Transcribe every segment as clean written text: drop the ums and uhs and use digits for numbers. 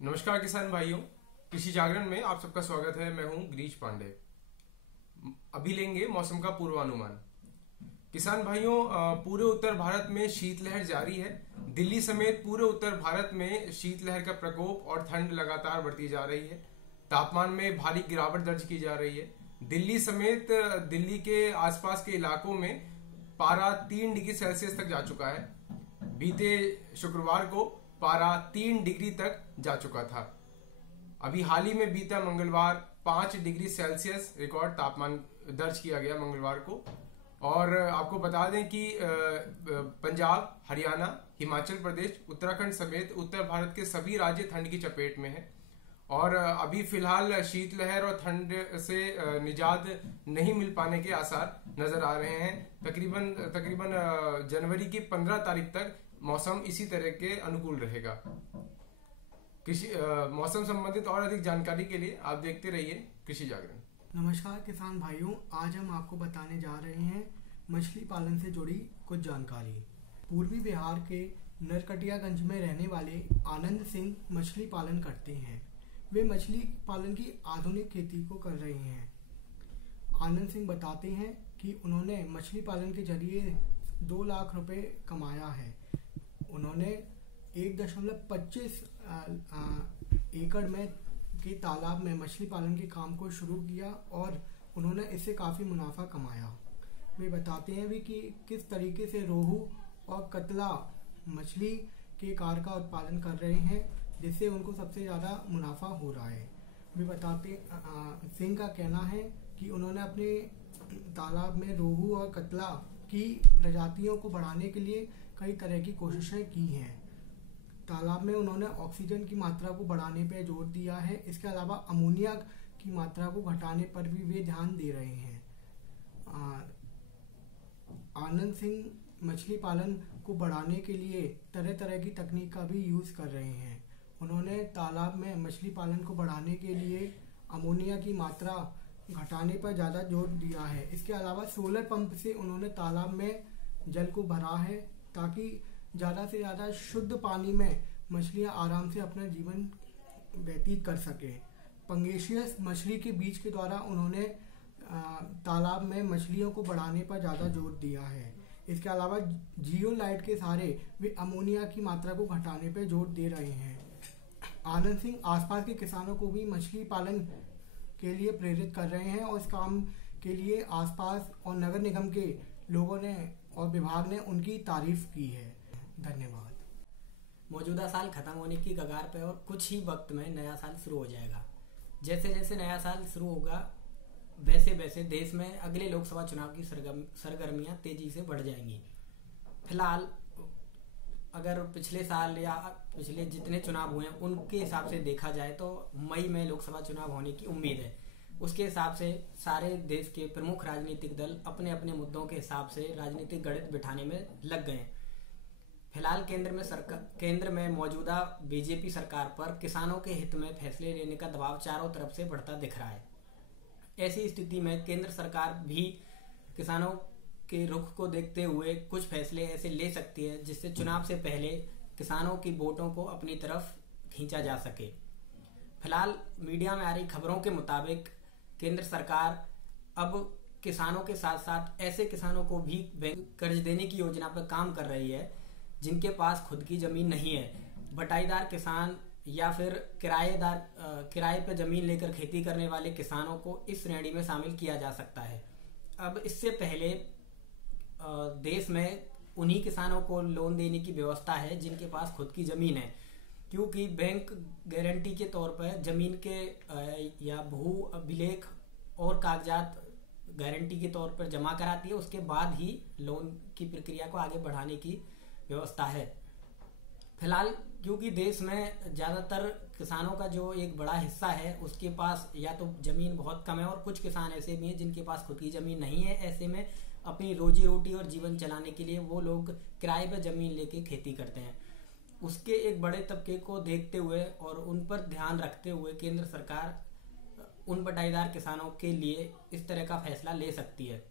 नमस्कार किसान भाइयों, कृषि जागरण में आप सबका स्वागत है। मैं हूं गिरीश पांडे। अभी लेंगे मौसम का पूर्वानुमान। किसान भाइयों, पूरे उत्तर भारत में शीतलहर जारी है। दिल्ली समेत पूरे उत्तर भारत में शीतलहर का प्रकोप और ठंड लगातार बढ़ती जा रही है। तापमान में भारी गिरावट दर्ज की जा रही है। दिल्ली समेत दिल्ली के आसपास के इलाकों में पारा 3 डिग्री सेल्सियस तक जा चुका है। बीते शुक्रवार को पारा 3 डिग्री तक जा चुका था। अभी हाल ही में बीता मंगलवार 5 डिग्री सेल्सियस रिकॉर्ड तापमान दर्ज किया गया मंगलवार को। और आपको बता दें कि पंजाब, हरियाणा, हिमाचल प्रदेश, उत्तराखंड समेत उत्तर भारत के सभी राज्य ठंड की चपेट में हैं। और अभी फिलहाल शीतलहर और ठंड से निजात नहीं मिल पाने के आसार नजर आ रहे हैं। तकरीबन तकरीबन जनवरी की 15 तारीख तक मौसम इसी तरह के अनुकूल रहेगा। कृषि मौसम संबंधित और अधिक जानकारी के लिए आप देखते रहिए कृषि जागरण। नमस्कार किसान भाइयों, आज हम आपको बताने जा रहे हैं मछली पालन से जुड़ी कुछ जानकारी। पूर्वी बिहार के नरकटियागंज में रहने वाले आनंद सिंह मछली पालन करते हैं। वे मछली पालन की आधुनिक खेती को कर रहे हैं। आनंद सिंह बताते हैं कि उन्होंने मछली पालन के जरिए 2 लाख रुपए कमाया है। उन्होंने 1.25 एकड़ में के तालाब में मछली पालन के काम को शुरू किया और उन्होंने इससे काफ़ी मुनाफा कमाया। वे बताते हैं भी कि किस तरीके से रोहू और कतला मछली के कार का उत्पादन कर रहे हैं, जिससे उनको सबसे ज़्यादा मुनाफा हो रहा है। वे बताते सिंह का कहना है कि उन्होंने अपने तालाब में रोहू और कतला की प्रजातियों को बढ़ाने के लिए कई तरह की कोशिशें की हैं। तालाब में उन्होंने ऑक्सीजन की मात्रा को बढ़ाने पर जोर दिया है। इसके अलावा अमोनिया की मात्रा को घटाने पर भी वे ध्यान दे रहे हैं। आनंद सिंह मछली पालन को बढ़ाने के लिए तरह तरह की तकनीक का भी यूज़ कर रहे हैं। उन्होंने तालाब में मछली पालन को बढ़ाने के लिए अमोनिया की मात्रा घटाने पर ज़्यादा जोर दिया है। इसके अलावा सोलर पंप से उन्होंने तालाब में जल को भरा है ताकि ज़्यादा से ज़्यादा शुद्ध पानी में मछलियाँ आराम से अपना जीवन व्यतीत कर सकें। पंगेशियस मछली के बीज के द्वारा उन्होंने तालाब में मछलियों को बढ़ाने पर ज़्यादा जोर दिया है। इसके अलावा जियोलाइट के सहारे वे अमोनिया की मात्रा को घटाने पर जोर दे रहे हैं। आनंद सिंह आसपास के किसानों को भी मछली पालन के लिए प्रेरित कर रहे हैं और इस काम के लिए आसपास और नगर निगम के लोगों ने और विभाग ने उनकी तारीफ की है। धन्यवाद। मौजूदा साल खत्म होने की कगार पे और कुछ ही वक्त में नया साल शुरू हो जाएगा। जैसे जैसे नया साल शुरू होगा वैसे वैसे देश में अगले लोकसभा चुनाव की सरगर्मियां तेजी से बढ़ जाएंगी। फिलहाल अगर पिछले साल या पिछले जितने चुनाव हुए हैं उनके हिसाब से देखा जाए तो मई में लोकसभा चुनाव होने की उम्मीद है। उसके हिसाब से सारे देश के प्रमुख राजनीतिक दल अपने अपने मुद्दों के हिसाब से राजनीतिक गणित बिठाने में लग गए हैं। फिलहाल केंद्र में मौजूदा बीजेपी सरकार पर किसानों के हित में फैसले लेने का दबाव चारों तरफ से बढ़ता दिख रहा है। ऐसी स्थिति में केंद्र सरकार भी किसानों के रुख को देखते हुए कुछ फैसले ऐसे ले सकती है जिससे चुनाव से पहले किसानों की वोटों को अपनी तरफ खींचा जा सके। फिलहाल मीडिया में आ रही खबरों के मुताबिक केंद्र सरकार अब किसानों के साथ साथ ऐसे किसानों को भी बैंक कर्ज देने की योजना पर काम कर रही है जिनके पास खुद की जमीन नहीं है। बटाईदार किसान या फिर किराए पर जमीन लेकर खेती करने वाले किसानों को इस श्रेणी में शामिल किया जा सकता है। अब इससे पहले देश में उन्हीं किसानों को लोन देने की व्यवस्था है जिनके पास खुद की जमीन है, क्योंकि बैंक गारंटी के तौर पर जमीन के या भू अभिलेख और कागजात गारंटी के तौर पर जमा कराती है। उसके बाद ही लोन की प्रक्रिया को आगे बढ़ाने की व्यवस्था है। फिलहाल क्योंकि देश में ज़्यादातर किसानों का जो एक बड़ा हिस्सा है उसके पास या तो ज़मीन बहुत कम है और कुछ किसान ऐसे भी हैं जिनके पास खुद की ज़मीन नहीं है। ऐसे में अपनी रोजी रोटी और जीवन चलाने के लिए वो लोग किराए पर ज़मीन लेके खेती करते हैं। उसके एक बड़े तबके को देखते हुए और उन पर ध्यान रखते हुए केंद्र सरकार उन बटाईदार किसानों के लिए इस तरह का फैसला ले सकती है,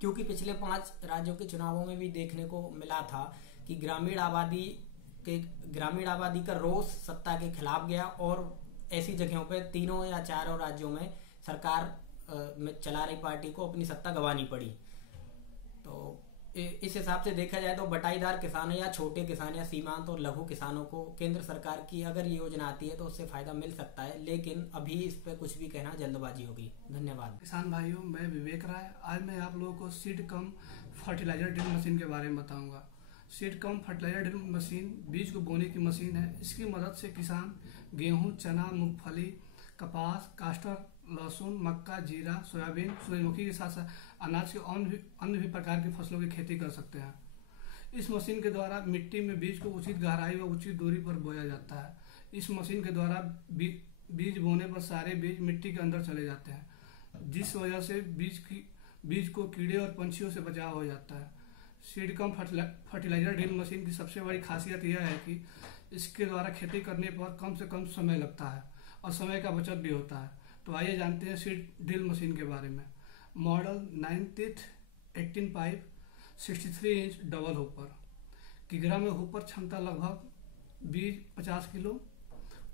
क्योंकि पिछले 5 राज्यों के चुनावों में भी देखने को मिला था कि ग्रामीण आबादी कि ग्रामीण आबादी का रोष सत्ता के खिलाफ गया और ऐसी जगहों पे 3 या 4 राज्यों में सरकार में चला रही पार्टी को अपनी सत्ता गंवानी पड़ी। तो इस हिसाब से देखा जाए तो बटाईदार किसानों या छोटे किसान या सीमांत और लघु किसानों को केंद्र सरकार की अगर ये योजना आती है तो उससे फायदा मिल सकता है, लेकिन अभी इस पे कुछ भी कहना जल्दबाजी होगी। धन्यवाद। किसान भाइयों, मैं विवेक राय। आज मैं आप लोगों को seed cum fertiliser drill machine के बारे में बताऊंगा। Seed cum fertiliser drill machine बीज को बोने की मशीन है। इसकी मदद से किसान गेहूँ, चना, मूंगफली, कपास, कास्टर, लहसुन, मक्का, जीरा, सोयाबीन, सूरजमुखी के साथ साथ अनाज के अन्य भी प्रकार की फसलों की खेती कर सकते हैं। इस मशीन के द्वारा मिट्टी में बीज को उचित गहराई व उचित दूरी पर बोया जाता है। इस मशीन के द्वारा बीज बोने पर सारे बीज मिट्टी के अंदर चले जाते हैं, जिस वजह से बीज को कीड़े और पंछियों से बचाव हो जाता है। Seed cum fertiliser drill machine की सबसे बड़ी खासियत यह है कि इसके द्वारा खेती करने पर कम से कम समय लगता है और समय का बचत भी होता है। तो आइए जानते हैं सीड ड्रिल मशीन के बारे में। Model 9 teeth 18 pipe 63 inch double Hooper. किग्रा में हुपर क्षमता लगभग बीज 50 किलो,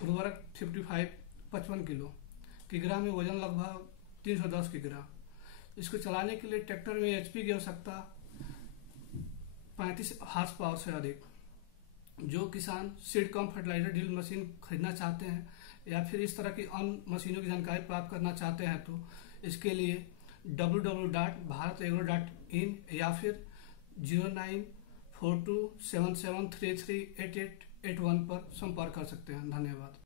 उर्वरक 55 किलो। किग्रा में वजन लगभग 310 किग्रा। इसको चलाने के लिए ट्रैक्टर में HP की आवश्यकता 35 हार्स पावर से अधिक। जो किसान seed cum fertiliser drill machine खरीदना चाहते हैं या फिर इस तरह की अन्य मशीनों की जानकारी प्राप्त करना चाहते हैं तो इसके लिए www.bharatagro.in या फिर 094277338881 पर संपर्क कर सकते हैं। धन्यवाद।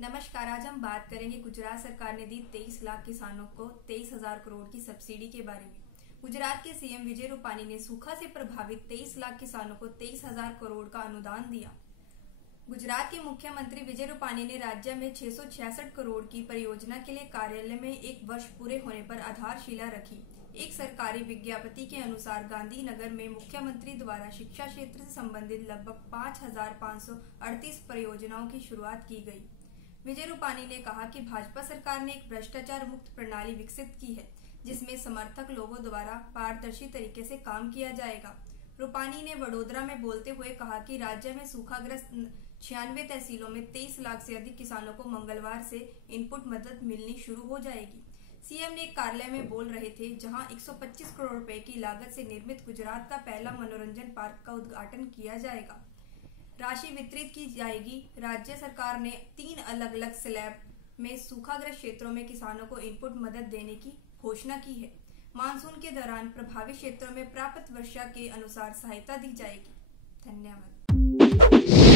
नमस्कार। आज हम बात करेंगे गुजरात सरकार ने दी 23 लाख किसानों को 23,000 करोड़ की सब्सिडी के बारे में। गुजरात के सीएम विजय रूपानी ने सूखा से प्रभावित 23 लाख किसानों को 23,000 करोड़ का अनुदान दिया। गुजरात के मुख्यमंत्री विजय रूपानी ने राज्य में 666 करोड़ की परियोजना के लिए कार्यालय में 1 वर्ष पूरे होने पर आधारशिला रखी। एक सरकारी विज्ञप्ति के अनुसार गांधीनगर में मुख्यमंत्री द्वारा शिक्षा क्षेत्र से संबंधित लगभग 5,538 परियोजनाओं की शुरुआत की गई। विजय रूपानी ने कहा कि भाजपा सरकार ने एक भ्रष्टाचार मुक्त प्रणाली विकसित की है, जिसमें समर्थक लोगों द्वारा पारदर्शी तरीके से काम किया जाएगा। रूपानी ने वडोदरा में बोलते हुए कहा कि राज्य में सूखाग्रस्त 96 तहसीलों में 23 लाख से अधिक किसानों को मंगलवार से इनपुट मदद मिलनी शुरू हो जाएगी। सीएम ने एक कार्यालय में बोल रहे थे, जहां 125 करोड़ रुपए की लागत से निर्मित गुजरात का पहला मनोरंजन पार्क का उद्घाटन किया जाएगा। राशि वितरित की जाएगी। राज्य सरकार ने 3 अलग अलग स्लैब में सूखाग्रस्त क्षेत्रों में किसानों को इनपुट मदद देने की घोषणा की है। मानसून के दौरान प्रभावित क्षेत्रों में प्राप्त वर्षा के अनुसार सहायता दी जाएगी। धन्यवाद।